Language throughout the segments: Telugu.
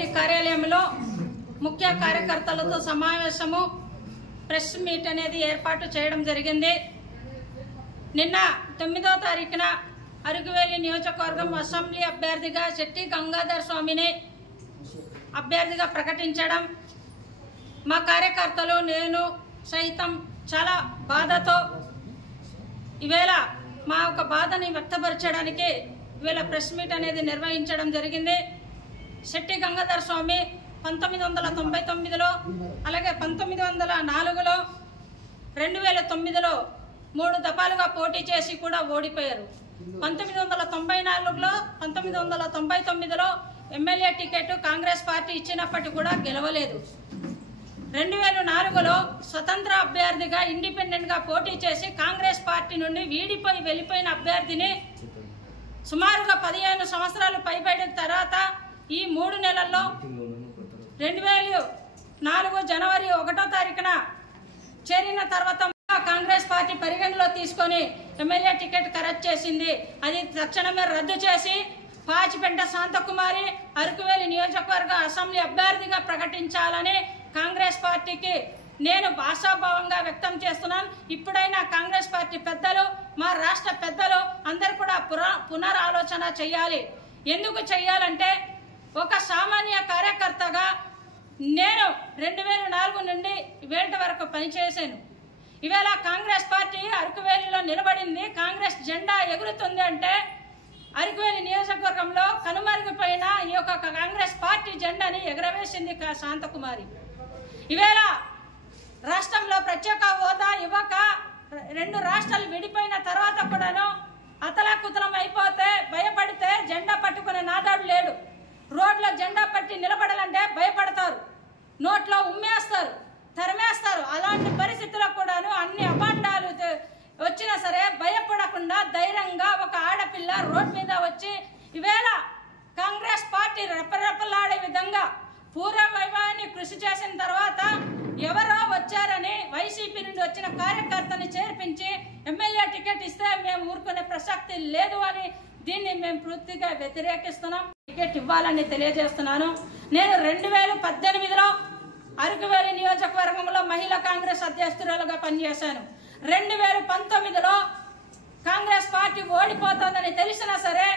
పార్టీ కార్యాలయంలో ముఖ్య కార్యకర్తలతో సమావేశము ప్రెస్ మీట్ అనేది ఏర్పాటు చేయడం జరిగింది. నిన్న 9వ తారీఖున అరకువేలి నియోజకవర్గం అసెంబ్లీ అభ్యర్థిగా శెట్టి గంగాధర్ స్వామిని అభ్యర్థిగా ప్రకటించడం మా కార్యకర్తలు నేను సైతం చాలా బాధతో ఈవేళ మా ఒక బాధని వ్యక్తపరచడానికి ఈవేళ ప్రెస్ మీట్ అనేది నిర్వహించడం జరిగింది. శెట్టి గంగాధర్ స్వామి 1999లో అలాగే 1904లో 2009లో 3 దఫాలుగా పోటీ చేసి కూడా ఓడిపోయారు. 1994లో 1999లో ఎమ్మెల్యే టికెట్ కాంగ్రెస్ పార్టీ ఇచ్చినప్పటికీ కూడా గెలవలేదు. 2004లో స్వతంత్ర అభ్యర్థిగా ఇండిపెండెంట్గా పోటీ చేసి కాంగ్రెస్ పార్టీ నుండి వీడిపోయి వెళ్ళిపోయిన అభ్యర్థిని సుమారుగా 15 సంవత్సరాలు పైబడిన తర్వాత ఈ 3 నెలల్లో 2004 జనవరి 1వ తారీఖున చేరిన తర్వాత కాంగ్రెస్ పార్టీ పరిగణలో తీసుకొని ఎమ్మెల్యే టికెట్ ఖరారు చేసింది. అది తక్షణమే రద్దు చేసి పాచిపెంట శాంతకుమారి అరకువేలి నియోజకవర్గ అసెంబ్లీ అభ్యర్థిగా ప్రకటించాలని కాంగ్రెస్ పార్టీకి నేను భాషాభావంగా వ్యక్తం చేస్తున్నాను. ఇప్పుడైనా కాంగ్రెస్ పార్టీ పెద్దలు మా రాష్ట్ర పెద్దలు అందరూ కూడా పునరాలోచన చేయాలి. ఎందుకు చేయాలంటే ఒక సామాన్య కార్యకర్తగా నేను 2004 నుండి ఇవేళ వరకు పనిచేశాను. ఇవాళ కాంగ్రెస్ పార్టీ అరకువేలిలో నిలబడింది, కాంగ్రెస్ జెండా ఎగురుతుంది అంటే అరకువేలి నియోజకవర్గంలో కనుమరుగిపోయిన ఈ యొక్క కాంగ్రెస్ పార్టీ జెండాని ఎగరవేసింది శాంతకుమారి. ఇవేళ రాష్ట్రంలో ప్రత్యేక హోదా ఇవ్వక 2 రాష్ట్రాలు విడిపోయిన తర్వాత కూడాను అతలాకుతలం అయిపోతే భయపడితే జెండా పట్టుకునే నాదాడు లేడు. రోడ్లో జెండా పట్టి నిలబడాలంటే భయపడతారు, నోట్లో ఉమ్మేస్తారు, తరిమేస్తారు. అలాంటి పరిస్థితుల్లో కూడాను అన్ని అభాండాలు వచ్చినా సరే భయపడకుండా ధైర్యంగా ఒక ఆడపిల్ల రోడ్ మీద వచ్చి ఈవేళ కాంగ్రెస్ పార్టీ రెపరెపలాడే విధంగా పూర్వ వైభవాన్ని కృషి చేసిన తర్వాత ఎవరో వచ్చారని వైసీపీ నుండి వచ్చిన కార్యకర్తని చేర్పించి ఎమ్మెల్యే టికెట్ ఇస్తే మేము ఊరుకునే ప్రసక్తి లేదు అని దీన్ని మేము పూర్తిగా వ్యతిరేకిస్తున్నాం. టికెట్ ఇవ్వాలని తెలియజేస్తున్నాను. నేను 2018లో అరకువేలి నియోజకవర్గంలో మహిళా కాంగ్రెస్ అధ్యక్షురాలుగా పనిచేశాను. 2019లో కాంగ్రెస్ పార్టీ ఓడిపోతుందని తెలిసినా సరే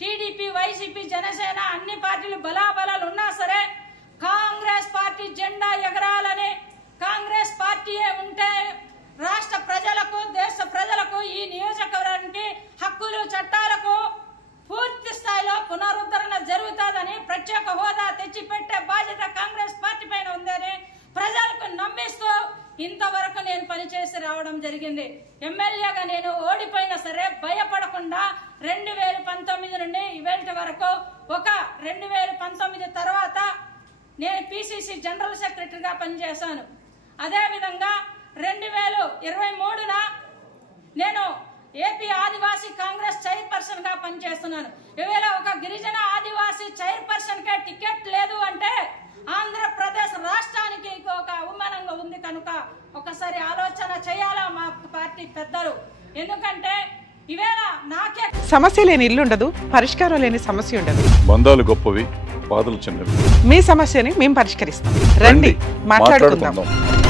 టీడీపీ, వైసీపీ, జనసేన అన్ని పార్టీలు బలాబలాలు ఉన్నా సరే కాంగ్రెస్ పార్టీ జెండా ఎగరాలని, కాంగ్రెస్ పార్టీయే ఉంటే రాష్ట్ర ప్రజలకు దేశ ప్రజలకు ఈ నియోజకవర్గానికి హక్కులు చట్టాలకు పూర్తి స్థాయిలో పునరుద్ధరణ జరుగుతుందని ప్రత్యేక హోదా తెచ్చిపెట్టే బాధ్యత కాంగ్రెస్ పార్టీ పైన ఉందని ప్రజలకు నమ్మిస్తూ ఇంతవరకు నేను పనిచేసి రావడం జరిగింది. ఎమ్మెల్యేగా నేను ఓడిపోయినా సరే భయపడకుండా 2019 నుండి ఇవేళ వరకు 2019 తర్వాత నేను పిసిసి జనరల్ సెక్రటరీగా పనిచేశాను. అదేవిధంగా 2023న నేను ఏపీ ఆదివాసీ కాంగ్రెస్ చైర్పర్సన్ గా పనిచేస్తున్నాను. ఈవేళ ఒక గిరిజన ఆదివాసీ చైర్పర్సన్ కే టికెట్ లేదు అంటే ఆంధ్రప్రదేశ్ రాష్ట్రానికి ఒక అవమానంగా ఉంది. కనుక ఒకసారి ఆలోచన చేయాలా మా పార్టీ పెద్దలు. ఎందుకంటే ఈవేళ నాకే సమస్య లేని ఇల్లు ఉండదు, పరిష్కారం లేని సమస్య ఉండదు. బంధాలు గొప్పవి, బాధలు చిన్నవి. మీ సమస్యని మేము పరిష్కరిస్తాం. రండి మాట్లాడుకుందాం.